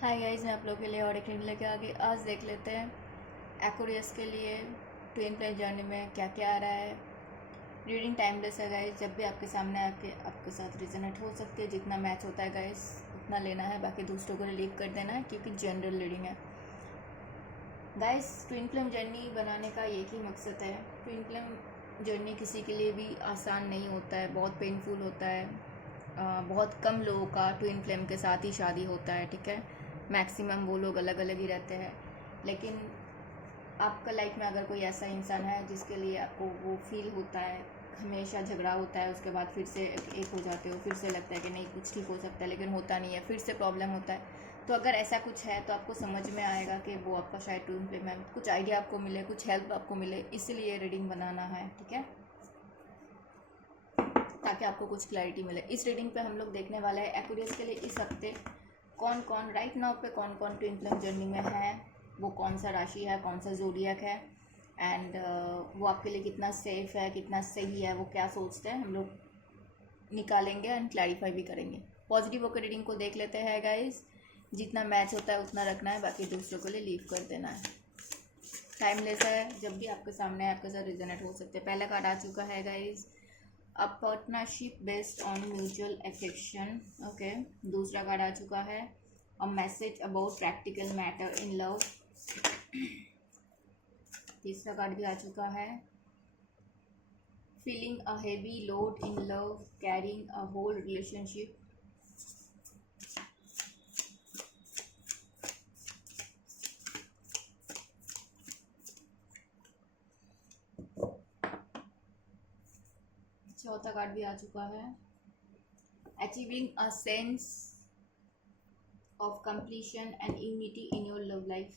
Hi guys, मैं आप लोगों के लिए और एक रीडिंग लेके आ गई। आज देख लेते हैं एक्वेरियस के लिए ट्विन फ्लेम जर्नी में क्या क्या आ रहा है। रीडिंग टाइमलेस है गाइस, जब भी आपके सामने आके आपके साथ रिजनेट हो सकती है। जितना मैच होता है गाइस उतना लेना है, बाकी दूसरों को रिलीव कर देना है क्योंकि जनरल रीडिंग है गाइस। ट्विन फ्लेम जर्नी बनाने का एक ही मकसद है। ट्विन फ्लेम जर्नी किसी के लिए भी आसान नहीं होता है, बहुत पेनफुल होता है। बहुत कम लोगों का ट्विन फ्लेम के साथ ही शादी होता है, ठीक है। मैक्सिमम वो लोग अलग अलग ही रहते हैं। लेकिन आपका लाइफ में अगर कोई ऐसा इंसान है जिसके लिए आपको वो फील होता है, हमेशा झगड़ा होता है, उसके बाद फिर से एक हो जाते हो, फिर से लगता है कि नहीं कुछ ठीक हो सकता है लेकिन होता नहीं है, फिर से प्रॉब्लम होता है। तो अगर ऐसा कुछ है तो आपको समझ में आएगा कि वो आपका शायद ट्विन फ्लेम है। कुछ आइडिया आपको मिले, कुछ हेल्प आपको मिले, इसीलिए रीडिंग बनाना है, ठीक है, ताकि आपको कुछ क्लैरिटी मिले। इस रीडिंग पे हम लोग देखने वाले हैं एक्वेरियस के लिए इस हफ्ते कौन कौन राइट नाउ पे कौन कौन ट्विन फ्लेम जर्नी में है, वो कौन सा राशि है, कौन सा जोडियक है, एंड वो आपके लिए कितना सेफ है, कितना सही है, वो क्या सोचते हैं, हम लोग निकालेंगे एंड क्लैरिफाई भी करेंगे। पॉजिटिव होकर रीडिंग को देख लेते हैं गाइज। जितना मैच होता है उतना रखना है, बाकी दूसरों को लिए लीव कर देना है। टाइमलेस है, जब भी आपके सामने आपके साथ रिजनेट हो सकते हैं। पहला कार्ड आ चुका है guys, a partnership based on mutual affection, okay. दूसरा कार्ड आ चुका है, a message about practical matter in love. तीसरा कार्ड भी आ चुका है, feeling a heavy load in love, carrying a whole relationship. चौथा कार्ड भी आ चुका है, achieving a sense of completion and unity in your love life.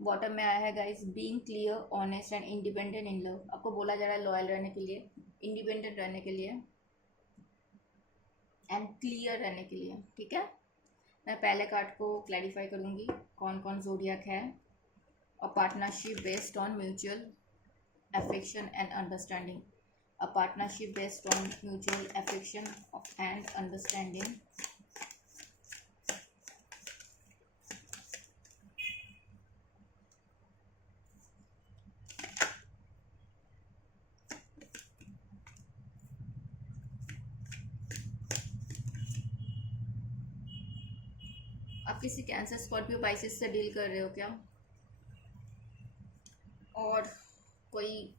Bottom में आया है guys, being clear, honest and independent in love. आपको बोला जा रहा है लॉयल रहने के लिए, इंडिपेंडेंट रहने के लिए एंड क्लियर रहने के लिए, ठीक है। मैं पहले कार्ड को क्लैरिफाई करूंगी कौन कौन जोडियक है। अ partnership based on mutual affection and understanding, a partnership based on mutual affection and understanding. आप किसी कैंसर, स्कॉर्पियो, पाइसिस से डील कर रहे हो क्या, और कोई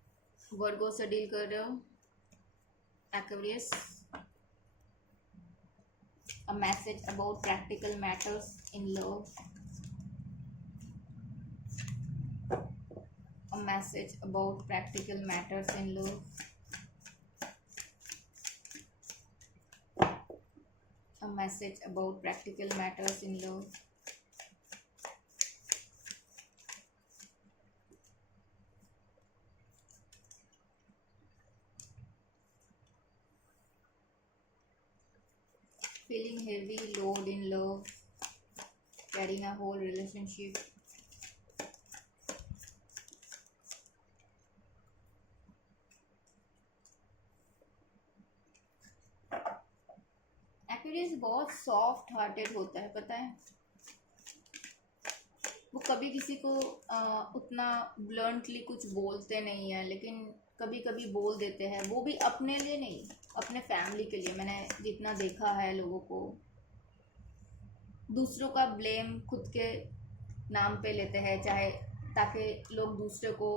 वर्गो से डील कर रहे हो Aquarius. A message about practical matters in love, a message about practical matters in love, a message about practical matters in love. Feeling heavy load in love, carrying a whole relationship. Aquarius बहुत soft hearted होता है, पता है। वो कभी किसी को उतना ब्लंटली कुछ बोलते नहीं है, लेकिन कभी कभी बोल देते हैं, वो भी अपने लिए नहीं, अपने फैमिली के लिए। मैंने जितना देखा है लोगों को, दूसरों का ब्लेम खुद के नाम पे लेते हैं, चाहे ताकि लोग दूसरे को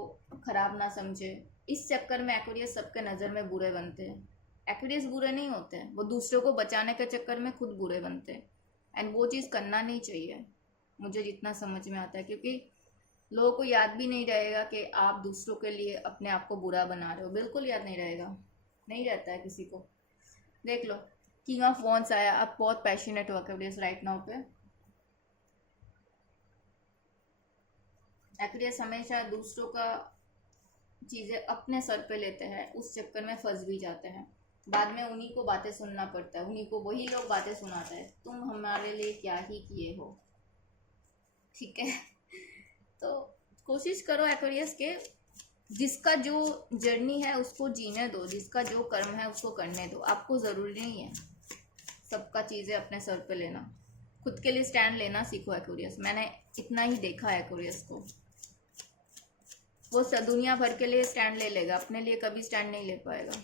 खराब ना समझे। इस चक्कर में एक्वेरियस सबके नज़र में बुरे बनते हैं। एक्वेरियस बुरे नहीं होते हैं, वो दूसरों को बचाने के चक्कर में खुद बुरे बनते हैं, एंड वो चीज़ करना नहीं चाहिए, मुझे जितना समझ में आता है। क्योंकि लोगों को याद भी नहीं रहेगा कि आप दूसरों के लिए अपने आप को बुरा बना रहे हो, बिल्कुल याद नहीं रहेगा, नहीं रहता है किसी को। देख लो, किंग ऑफ वॉन्ड्स आया, आप बहुत पैशनेट हो एक्वेरियस राइट नाउ पे। एक्वेरियस हमेशा दूसरों का चीज़ें अपने सर पे लेते हैं, उस चक्कर में फंस भी जाते हैं। बाद में उन्हीं को बातें सुनना पड़ता है, उन्हीं को वही लोग बातें सुनाते हैं, तुम हमारे लिए क्या ही किए हो, ठीक है। तो कोशिश करो एक्वेरियस के, जिसका जो जर्नी है उसको जीने दो, जिसका जो कर्म है उसको करने दो। आपको ज़रूरी नहीं है सबका चीज़ें अपने सर पे लेना, खुद के लिए स्टैंड लेना सीखो एक्वेरियस। मैंने इतना ही देखा है एक्वेरियस को, वो दुनिया भर के लिए स्टैंड ले लेगा, अपने लिए कभी स्टैंड नहीं ले पाएगा।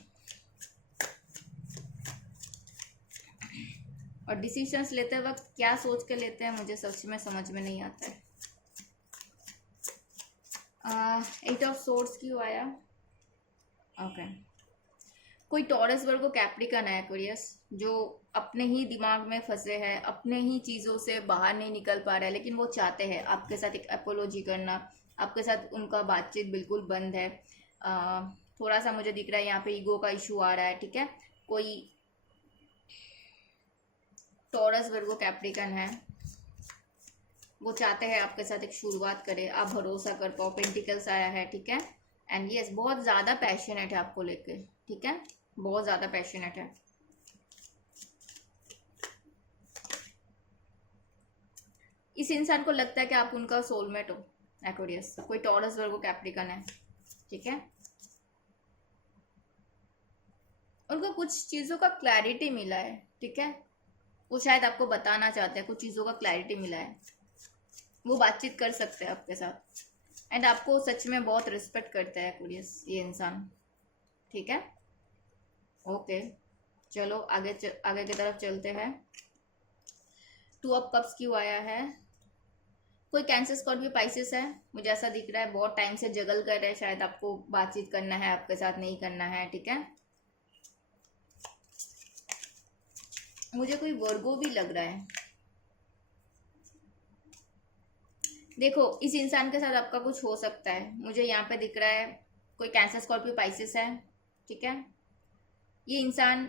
और डिसीजंस लेते वक्त क्या सोच के लेते हैं मुझे सच में समझ में नहीं आता है। 8 ऑफ सोर्ड्स क्यों आया? ओके, कोई टॉरस वर्गो कैप्रिकन है एक्वेरियस, जो अपने ही दिमाग में फंसे हैं, अपने ही चीज़ों से बाहर नहीं निकल पा रहा है, लेकिन वो चाहते हैं आपके साथ एक अपोलॉजी करना, आपके साथ उनका बातचीत बिल्कुल बंद है। थोड़ा सा मुझे दिख रहा है यहाँ पे ईगो का इशू आ रहा है, ठीक है। कोई टॉरस वर्गो कैप्रिकन है, वो चाहते हैं आपके साथ एक शुरुआत करे, आप भरोसा कर पाओ। पेंटिकल्स आया है, ठीक है। एंड यस, बहुत ज़्यादा पैशनेट है आपको लेके, ठीक है, बहुत ज़्यादा पैशनेट है। इस इंसान को लगता है कि आप उनका सोलमेट हो एक्वेरियस। कोई टॉरस वर्गो कैप्रिकन है, ठीक है। उनको कुछ चीज़ों का क्लैरिटी मिला है, ठीक है, वो शायद आपको बताना चाहते हैं, कुछ चीज़ों का क्लैरिटी मिला है, वो बातचीत कर सकते हैं आपके साथ। एंड आपको सच में बहुत रिस्पेक्ट करता है एक्वेरियस ये इंसान, ठीक है। ओके, चलो आगे आगे की तरफ चलते हैं। 2 ऑफ कप्स क्यों आया है? कोई कैंसर स्कॉर्पियो पाइसेस है, मुझे ऐसा दिख रहा है, बहुत टाइम से जगल कर रहे हैं, शायद आपको बातचीत करना है, आपके साथ नहीं करना है, ठीक है। मुझे कोई वर्गो भी लग रहा है। देखो, इस इंसान के साथ आपका कुछ हो सकता है, मुझे यहाँ पे दिख रहा है कोई कैंसर स्कॉर्पियो पाइसेस है, ठीक है। ये इंसान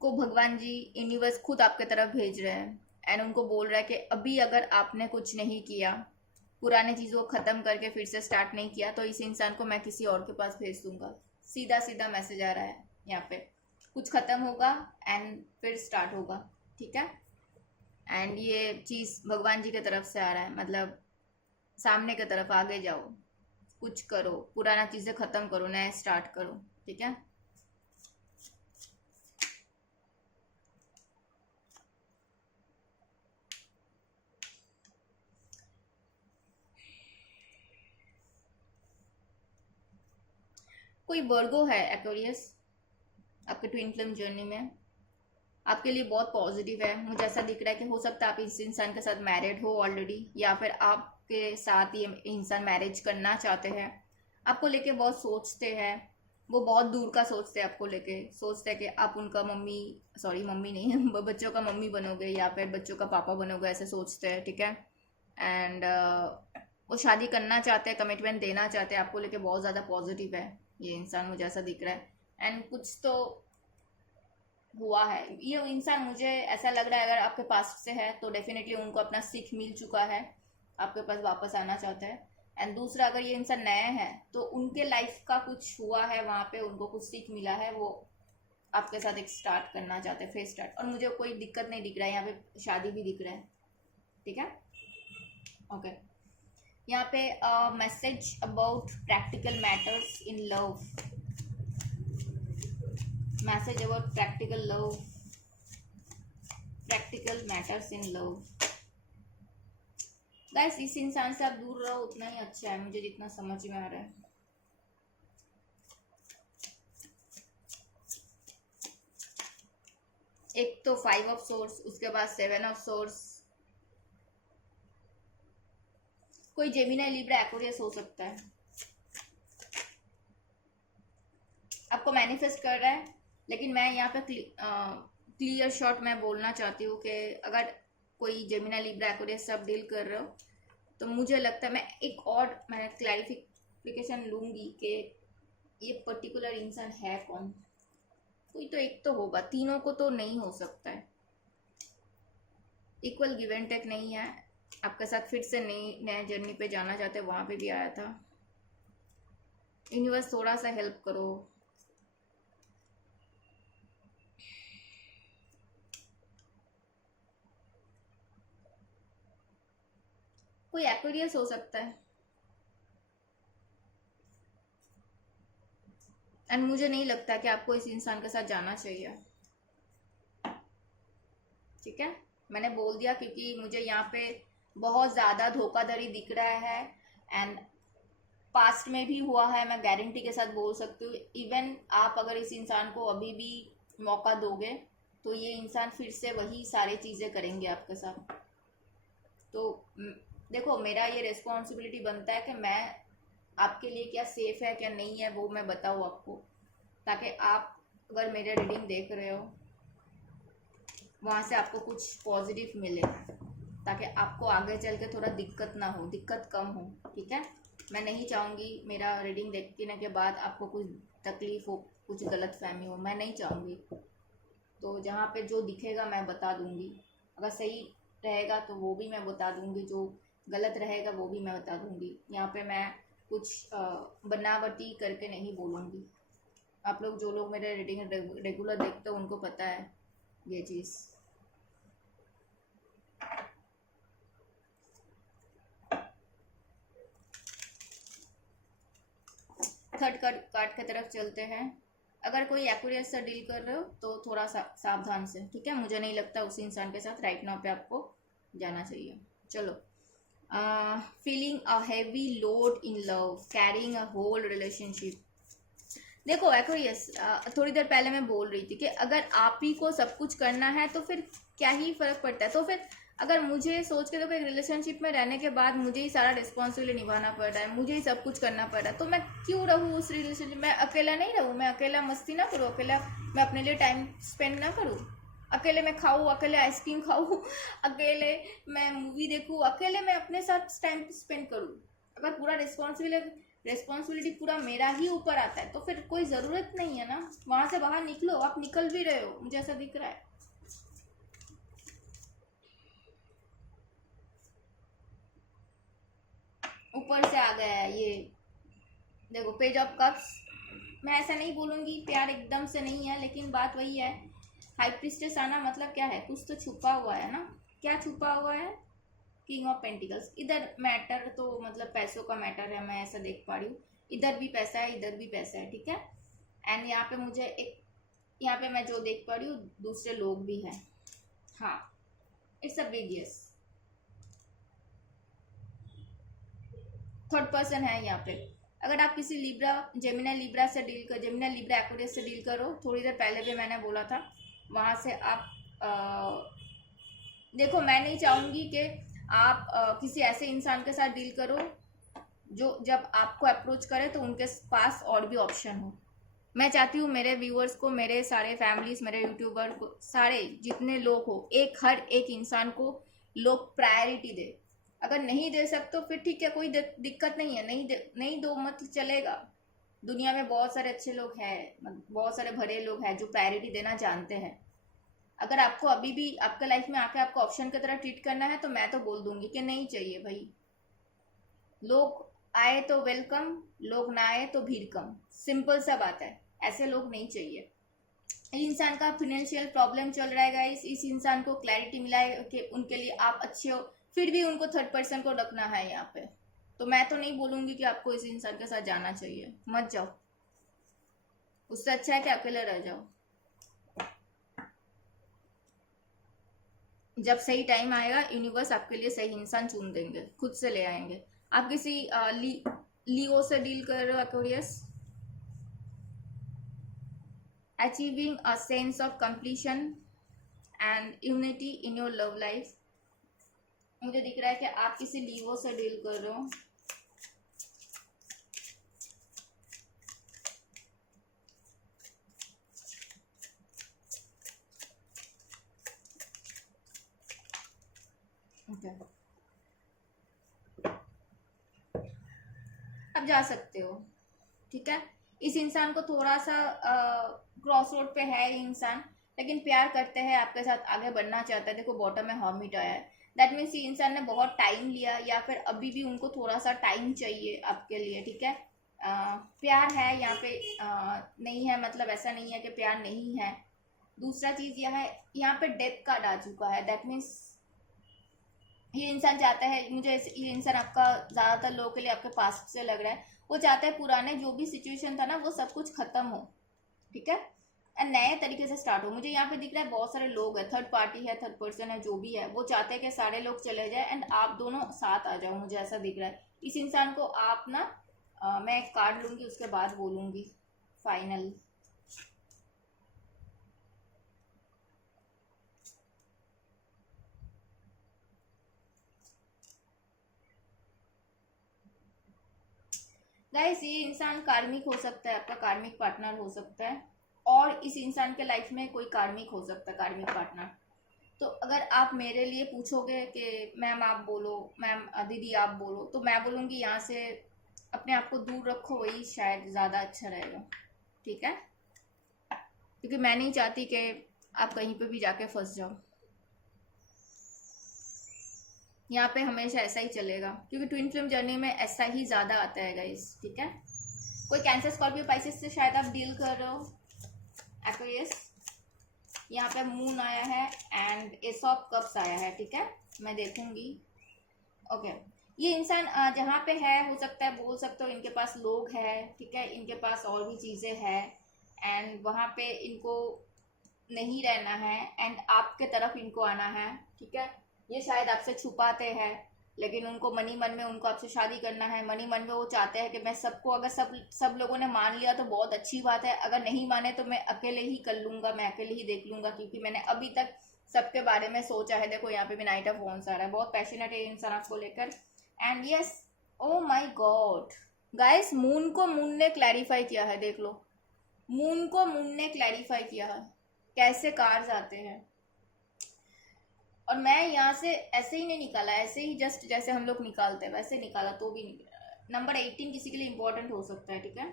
को भगवान जी, यूनिवर्स खुद आपके तरफ भेज रहे हैं एंड उनको बोल रहा है कि अभी अगर आपने कुछ नहीं किया, पुराने चीज़ों को ख़त्म करके फिर से स्टार्ट नहीं किया, तो इस इंसान को मैं किसी और के पास भेज दूंगा। सीधा सीधा मैसेज आ रहा है यहाँ पे, कुछ ख़त्म होगा एंड फिर स्टार्ट होगा, ठीक है। एंड ये चीज़ भगवान जी की तरफ से आ रहा है, मतलब सामने की तरफ आगे जाओ, कुछ करो, पुराना चीज़ें ख़त्म करो, नया स्टार्ट करो, ठीक है। कोई वर्गो है एक्वेरियस आपके ट्विन फ्लेम जर्नी में, आपके लिए बहुत पॉजिटिव है। मुझे ऐसा दिख रहा है कि हो सकता है आप इस इंसान के साथ मैरिड हो ऑलरेडी, या फिर आपके साथ ये इंसान मैरिज करना चाहते हैं। आपको लेके बहुत सोचते हैं, वो बहुत दूर का सोचते हैं, आपको लेके सोचते हैं कि आप उनका मम्मी, सॉरी मम्मी नहीं है, बच्चों का मम्मी बनोगे या फिर बच्चों का पापा बनोगे, ऐसे सोचते हैं, ठीक है। एंड वो शादी करना चाहते हैं, कमिटमेंट देना चाहते हैं, आपको लेके बहुत ज़्यादा पॉजिटिव है ये इंसान, मुझे ऐसा दिख रहा है। एंड कुछ तो हुआ है, ये इंसान मुझे ऐसा लग रहा है अगर आपके पास से है तो डेफिनेटली उनको अपना सीख मिल चुका है, आपके पास वापस आना चाहते हैं। एंड दूसरा, अगर ये इंसान नए हैं तो उनके लाइफ का कुछ हुआ है वहाँ पे, उनको कुछ सीख मिला है, वो आपके साथ एक स्टार्ट करना चाहते हैं, फिर स्टार्ट। और मुझे कोई दिक्कत नहीं दिख रहा है यहाँ पे, शादी भी दिख रहा है, ठीक है। ओके, यहाँ पे message about practical matters in love, message about practical love, practical matters in love. Guys, इस इंसान से आप दूर रहो उतना ही अच्छा है, मुझे जितना समझ में आ रहा है। एक तो 5 ऑफ सोर्स, उसके बाद 7 ऑफ सोर्स। कोई जेमिनी, लिब्रा, एक्वेरियस हो सकता है, आपको मैनिफेस्ट कर रहा है। लेकिन मैं यहाँ पे क्लियर शॉट मैं बोलना चाहती हूँ कि अगर कोई जेमिनी, लिब्रा, एक्वेरियस सब डील कर रहे हो, तो मुझे लगता है मैं क्लैरिफिकेशन लूँगी कि ये पर्टिकुलर इंसान है कौन। कोई तो एक तो होगा, तीनों को तो नहीं हो सकता है, इक्वल गिव एंड टेक नहीं है। आपके साथ फिर से नए जर्नी पे जाना चाहते हैं, वहाँ पे भी आया था। यूनिवर्स थोड़ा सा हेल्प करो। कोई एक्वेरियस हो सकता है एंड मुझे नहीं लगता कि आपको इस इंसान के साथ जाना चाहिए, ठीक है। मैंने बोल दिया क्योंकि मुझे यहाँ पे बहुत ज़्यादा धोखाधड़ी दिख रहा है। एंड पास्ट में भी हुआ है, मैं गारंटी के साथ बोल सकती हूँ। इवन आप अगर इस इंसान को अभी भी मौका दोगे तो ये इंसान फिर से वही सारी चीज़ें करेंगे आपके साथ। तो देखो, मेरा ये रिस्पॉन्सिबिलिटी बनता है कि मैं आपके लिए क्या सेफ है क्या नहीं है वो मैं बताऊँ आपको, ताकि आप अगर मेरे रीडिंग देख रहे हो वहाँ से आपको कुछ पॉजिटिव मिले, ताकि आपको आगे चल के थोड़ा दिक्कत ना हो, दिक्कत कम हो। ठीक है, मैं नहीं चाहूँगी मेरा रीडिंग देखने के बाद आपको कुछ तकलीफ हो, कुछ गलत फहमी हो, मैं नहीं चाहूँगी। तो जहाँ पे जो दिखेगा मैं बता दूँगी, अगर सही रहेगा तो वो भी मैं बता दूँगी, जो गलत रहेगा वो भी मैं बता दूँगी। यहाँ पे मैं कुछ बनावटी करके नहीं बोलूँगी। आप लोग जो लोग मेरे रीडिंग रेगुलर देखते हो उनको पता है ये चीज़। थर्ड कार्ड की तरफ चलते हैं। अगर कोई एक्वेरियस से डील कर रहे हो तो थोड़ा सावधान से, ठीक है। मुझे नहीं लगता उसी इंसान के साथ राइट नाउ पे आपको जाना चाहिए। चलो, feeling a heavy load in love, carrying a whole relationship. देखो एक्वेरियस, थोड़ी देर पहले मैं बोल रही थी कि अगर आप ही को सब कुछ करना है तो फिर क्या ही फर्क पड़ता है। तो फिर अगर मुझे सोच के देखो, एक रिलेशनशिप में रहने के बाद मुझे ही सारा रिस्पॉन्सिबिलिटी निभाना पड़ रहा है, मुझे ही सब कुछ करना पड़ रहा है, तो मैं क्यों रहूँ उस रिलेशनशिप में? अकेला नहीं रहूँ मैं? अकेला मस्ती ना करूँ? अकेला मैं अपने लिए टाइम स्पेंड ना करूँ? अकेले मैं खाऊँ, अकेले आइसक्रीम खाऊँ, अकेले मैं मूवी देखूँ, अकेले मैं अपने साथ टाइम स्पेंड करूँ? अगर पूरा रिस्पॉन्सिबिलिटी पूरा मेरा ही ऊपर आता है तो फिर कोई ज़रूरत नहीं है ना। वहाँ से बाहर निकलो। आप निकल भी रहे हो, मुझे ऐसा दिख रहा है। ऊपर से आ गया है ये, देखो, पेज ऑफ कप्स। मैं ऐसा नहीं बोलूँगी प्यार एकदम से नहीं है, लेकिन बात वही है। हाई प्रिस्टेस आना मतलब क्या है? कुछ तो छुपा हुआ है ना। क्या छुपा हुआ है? King of pentacles. इधर मैटर तो मतलब पैसों का मैटर है, मैं ऐसा देख पा रही हूँ। इधर भी पैसा है, इधर भी पैसा है, ठीक है। एंड यहाँ पे मुझे एक, यहाँ पे मैं जो देख पा रही हूँ दूसरे लोग भी हैं। हाँ, it's a big yes. Third person है यहाँ पे। अगर आप किसी लिब्रा, जेमिनी लिब्रा से डील कर, जेमिनी लिब्रा एक्वेरियस से डील करो, थोड़ी देर पहले भी मैंने बोला था, वहाँ से आप देखो, मैं नहीं चाहूँगी कि आप किसी ऐसे इंसान के साथ डील करो जो जब आपको अप्रोच करे तो उनके पास और भी ऑप्शन हो। मैं चाहती हूँ मेरे व्यूअर्स को, मेरे सारे फैमिलीज, मेरे यूट्यूबर को, सारे जितने लोग हो, हर एक इंसान को लोग प्रायोरिटी दे। अगर नहीं दे सकते तो फिर ठीक है, कोई दिक्कत नहीं है, नहीं दो मत, चलेगा। दुनिया में बहुत सारे अच्छे लोग हैं, बहुत सारे भरे लोग हैं जो प्रायोरिटी देना जानते हैं। अगर आपको अभी भी आपके लाइफ में आके आपको ऑप्शन की तरह ट्रीट करना है तो मैं तो बोल दूंगी कि नहीं चाहिए भाई। लोग आए तो वेलकम, लोग ना आए तो भीड़ कम, सिंपल सा बात है। ऐसे लोग नहीं चाहिए। इंसान का फाइनेंशियल प्रॉब्लम चल रहा है गाइस, इस इंसान को क्लैरिटी मिला है कि उनके लिए आप अच्छे हो, फिर भी उनको थर्ड पर्सन को रखना है यहाँ पे। तो मैं तो नहीं बोलूंगी कि आपको इस इंसान के साथ जाना चाहिए, मत जाओ। उससे अच्छा है कि अकेले रह जाओ। जब सही टाइम आएगा यूनिवर्स आपके लिए सही इंसान चुन देंगे, खुद से ले आएंगे। आप किसी लियो से डील कर रहे हो Aquarius. Achieving a sense of completion and unity in your love life. मुझे दिख रहा है कि आप किसी लियो से डील कर रहे हो। okay. अब जा सकते हो, ठीक है। इस इंसान को थोड़ा सा क्रॉस रोड पे है इंसान, लेकिन प्यार करते हैं आपके साथ, आगे बढ़ना चाहता है। देखो बॉटम में हर्मिट आया है, दैट मीन्स ये इंसान ने बहुत टाइम लिया, या फिर अभी भी उनको थोड़ा सा टाइम चाहिए आपके लिए, ठीक है। प्यार है यहाँ पे, नहीं है मतलब ऐसा नहीं है कि प्यार नहीं है। दूसरा चीज यह है, यहाँ पे डेथ कार्ड आ चुका है, दैट मीन्स ये इंसान चाहता है, मुझे ये इंसान आपका ज्यादातर लोगों के लिए आपके पास से लग रहा है, वो चाहता है पुराने जो भी सिचुएशन था ना वो सब कुछ खत्म हो, ठीक है। नए तरीके से स्टार्ट हो। मुझे यहाँ पे दिख रहा है बहुत सारे लोग हैं, थर्ड पार्टी है, थर्ड पर्सन है, जो भी है वो चाहते हैं कि सारे लोग चले जाए एंड आप दोनों साथ आ जाओ। मुझे ऐसा दिख रहा है इस इंसान को आप ना मैं एक कार्ड लूंगी उसके बाद बोलूंगी फाइनल। गाइस ये इंसान कार्मिक हो सकता है, आपका कार्मिक पार्टनर हो सकता है, और इस इंसान के लाइफ में कोई कार्मिक हो सकता है, कार्मिक पार्टनर। तो अगर आप मेरे लिए पूछोगे कि मैम आप बोलो, मैम दीदी आप बोलो, तो मैं बोलूँगी यहाँ से अपने आप को दूर रखो, वही शायद ज़्यादा अच्छा रहेगा। ठीक है, क्योंकि मैं नहीं चाहती कि आप कहीं पे भी जाके फंस जाओ। यहाँ पे हमेशा ऐसा ही चलेगा, क्योंकि ट्विन फ्लेम जर्नी में ऐसा ही ज़्यादा आता है गाइस। ठीक है, कोई कैंसर, स्कॉर्पियो, पाइसेस से शायद आप डील कर रहे हो। एक्वेरियस, यहाँ पे मून आया है एंड एस ऑफ कप्स आया है। ठीक है, मैं देखूंगी। ओके, ये इंसान जहाँ पे है, हो सकता है, बोल सकते हो इनके पास लोग हैं। ठीक है, इनके पास और भी चीज़ें हैं एंड वहाँ पे इनको नहीं रहना है एंड आपके तरफ इनको आना है। ठीक है, ये शायद आपसे छुपाते हैं, लेकिन उनको मनी मन में उनको आपसे शादी करना है। मनी मन में वो चाहते हैं कि मैं सबको, अगर सब लोगों ने मान लिया तो बहुत अच्छी बात है, अगर नहीं माने तो मैं अकेले ही कर लूंगा, मैं अकेले ही देख लूंगा, क्योंकि मैंने अभी तक सबके बारे में सोचा है। देखो यहाँ पे भी नाइट ऑफ वॉन्ड्स आ रहा है, बहुत पैशनेट है इंसान आपको लेकर। And yes, oh my god guys, moon को मून ने क्लैरिफाई किया है। देख लो, मून को मून ने क्लैरिफाई किया है कैसे कार्ड्स आते हैं। और मैं यहाँ से ऐसे ही नहीं निकाला, ऐसे ही जस्ट जैसे हम लोग निकालते हैं वैसे निकाला, तो भी नंबर 18 किसी के लिए इंपॉर्टेंट हो सकता है। ठीक है,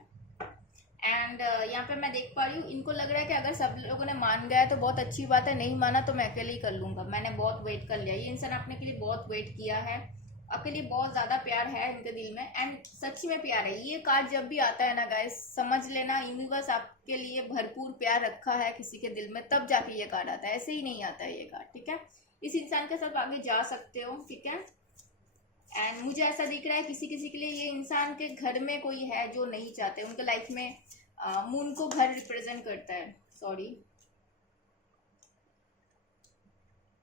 एंड यहाँ पे मैं देख पा रही हूँ इनको लग रहा है कि अगर सब लोगों ने मान गया है तो बहुत अच्छी बात है, नहीं माना तो मैं अकेले ही कर लूंगा। मैंने बहुत वेट कर लिया, ये इंसान अपने के लिए बहुत वेट किया है, आपके लिए बहुत ज़्यादा प्यार है इनके दिल में एंड सच्ची में प्यार है। ये कार्ड जब भी आता है ना गाइस, समझ लेना यूनिवर्स आपके लिए भरपूर प्यार रखा है किसी के दिल में, तब जाके ये कार्ड आता है, ऐसे ही नहीं आता है ये कार्ड। ठीक है, इस इंसान के साथ आगे जा सकते हो। ठीक है, एंड मुझे ऐसा दिख रहा है किसी किसी के लिए ये इंसान के घर में कोई है जो नहीं चाहते, उनके लाइफ में मून को घर रिप्रेजेंट करता है। सॉरी,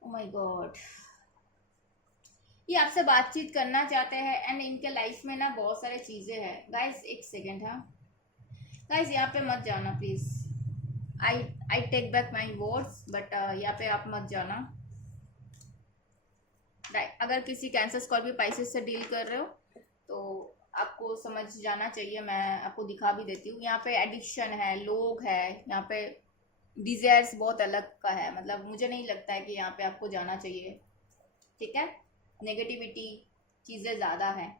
ओ माय गॉड, ये आपसे बातचीत करना चाहते हैं एंड इनके लाइफ में ना बहुत सारे चीजें हैं। गाइस एक सेकेंड, हाँ गाइस यहाँ पे मत जाना please, I take back my words, but यहाँ पे आप मत जाना। अगर किसी कैंसर, स्कॉर्पियो, पाइसेस से डील कर रहे हो तो आपको समझ जाना चाहिए। मैं आपको दिखा भी देती हूँ, यहाँ पे एडिक्शन है, लोग है, यहाँ पे डिजायर्स बहुत अलग का है, मतलब मुझे नहीं लगता है कि यहाँ पे आपको जाना चाहिए। ठीक है, नेगेटिविटी चीज़ें ज़्यादा है,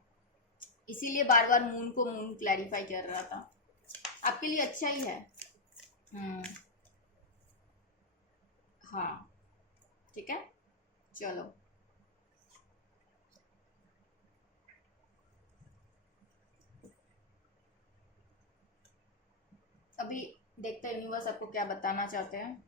इसीलिए बार बार मून को मून क्लैरिफाई कर रहा था, आपके लिए अच्छा ही है। हाँ ठीक है, चलो अभी देखते हैं यूनिवर्स आपको क्या बताना चाहते हैं।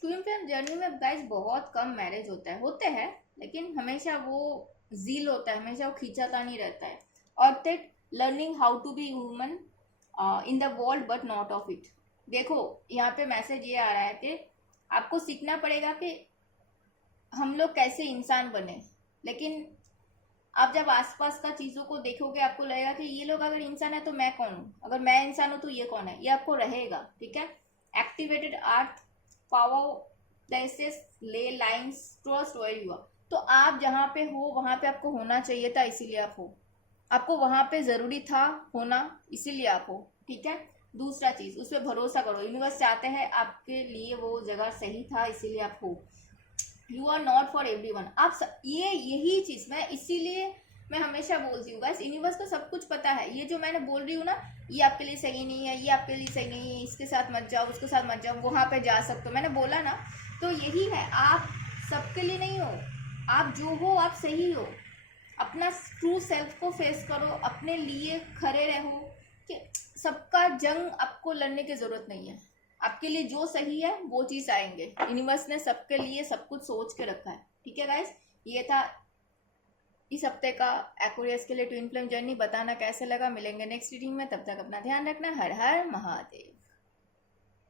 ट्विन फ्लेम जर्नी में गाइस बहुत कम मैरिज होते हैं, लेकिन हमेशा वो जील होता है, हमेशा वो खींचातानी रहता है। और that learning how to be human in the world but not of it. देखो यहाँ पे मैसेज ये आ रहा है कि आपको सीखना पड़ेगा कि हम लोग कैसे इंसान बने, लेकिन आप जब आसपास का चीज़ों को देखोगे आपको लगेगा कि ये लोग अगर इंसान है तो मैं कौन हूँ, अगर मैं इंसान हूँ तो ये कौन है, ये आपको रहेगा। ठीक है, activated earth power places ley lines trust where you are. तो आप जहाँ पे हो वहाँ पे आपको होना चाहिए था, इसीलिए आप हो, आपको वहाँ पे ज़रूरी था होना, इसीलिए आप हो। ठीक है, दूसरा चीज़ उस पर भरोसा करो, यूनिवर्स चाहते हैं आपके लिए वो जगह सही था, इसीलिए आप हो। You are not for everyone. आप यही चीज़ मैं इसीलिए मैं हमेशा बोलती हूँ गाइस, यूनिवर्स को सब कुछ पता है। ये जो मैंने बोल रही हूँ ना, ये आपके लिए सही नहीं है, ये आपके लिए सही नहीं है, इसके साथ मत जाओ, उसके साथ मत जाओ, वहाँ पे जा सकते हो, मैंने बोला ना, तो यही है। आप सबके लिए नहीं हो, आप जो हो आप सही हो, अपना ट्रू सेल्फ को फेस करो, अपने लिए खड़े रहो, कि सबका जंग आपको लड़ने की ज़रूरत नहीं है, आपके लिए जो सही है वो चीज़ आएंगे। यूनिवर्स ने सबके लिए सब कुछ सोच के रखा है। ठीक है गाइस, ये था इस हफ्ते का एक्वेरियस के लिए ट्विन फ्लेम जर्नी। बताना कैसे लगा। मिलेंगे नेक्स्ट रीडिंग में, तब तक अपना ध्यान रखना। हर हर महादेव।